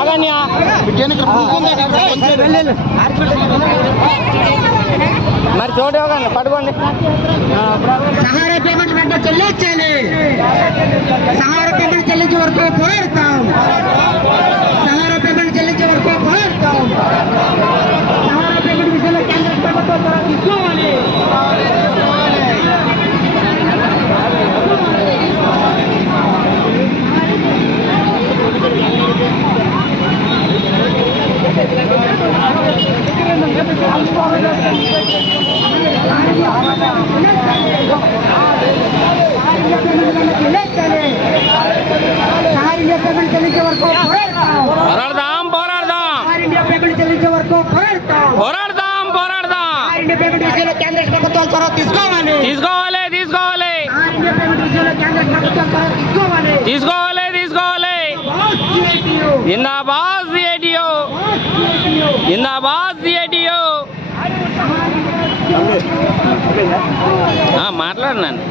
ఆగన్యా మరి చోటు ఇవ్వకండి, పట్టుకోండి. సహారా పేమెంట్ వెంట చెల్లించాలి. సహారా పేమెంట్ చెల్లించే వరకు పోరాడతాం. సహారా పేమెంట్ చెల్లించే వరకు పోరాడతాం. సహారా పేమెంట్ విషయంలో కేంద్ర ప్రభుత్వం చొరవ తీసుకోవాలి. పోరాడదాం కేంద్ర ప్రభుత్వం చొరవ తీసుకోవాలి. జిందాబాద్ సిఐటియు, జిందాబాద్ సిఐటియు. మాట్లాడినాను.